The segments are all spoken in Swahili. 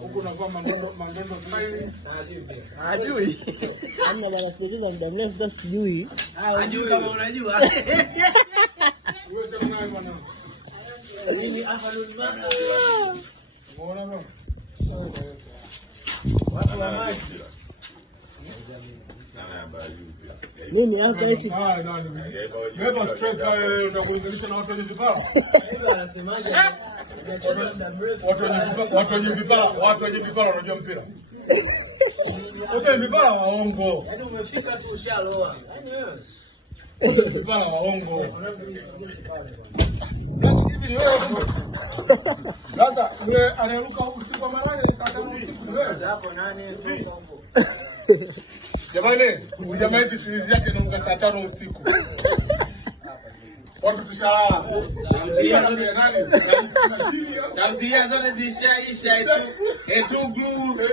Huko na kwa mandondo smile. Hajui. Hamna bana, sikiliza muda mrefu sasa sijui. Hajui kama unajua. Wewe sema naye bwana. Nini hapa ndo bana? Unaona bwana? Watu wa maji. Mimi hapa eti Never straight utakulinganisha na watu wenye vipara. Anasemaje? Watu wenye vipara wanajua mpira. Watu wenye vipara waongo. Yaani umefika tu ushaloa. Yaani wewe. Vipara waongo. Sasa yule anaruka usiku wa manane saa 5 usiku wewe. Hapo nani toka huko? Jamani, ujamaa eti series yake inaruka saa 5 usiku. Watu tushalala. Tamthilia zote zishaisha etu glue.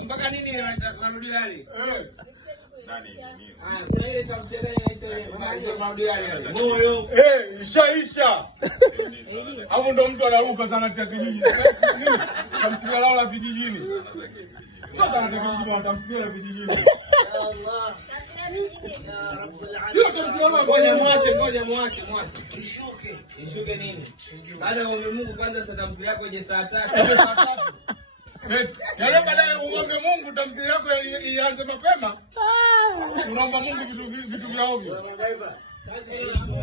Mpaka nini narudi yale? Moyo. Ishaisha. Hapo ndo mtu anaruka sana katika kijiji. Tamthilia lao la vijijini. Sasa anataka kijiji watamthilia la vijijini. Allah. Sio tamthilia Ngoja muache. Ishuke nini? Baada ya Mungu kwanza sasa tamthilia yako je saa 3. Yale baadaye uombe Mungu tamthilia yako ianze mapema. Unaomba Mungu vitu vya ovyo.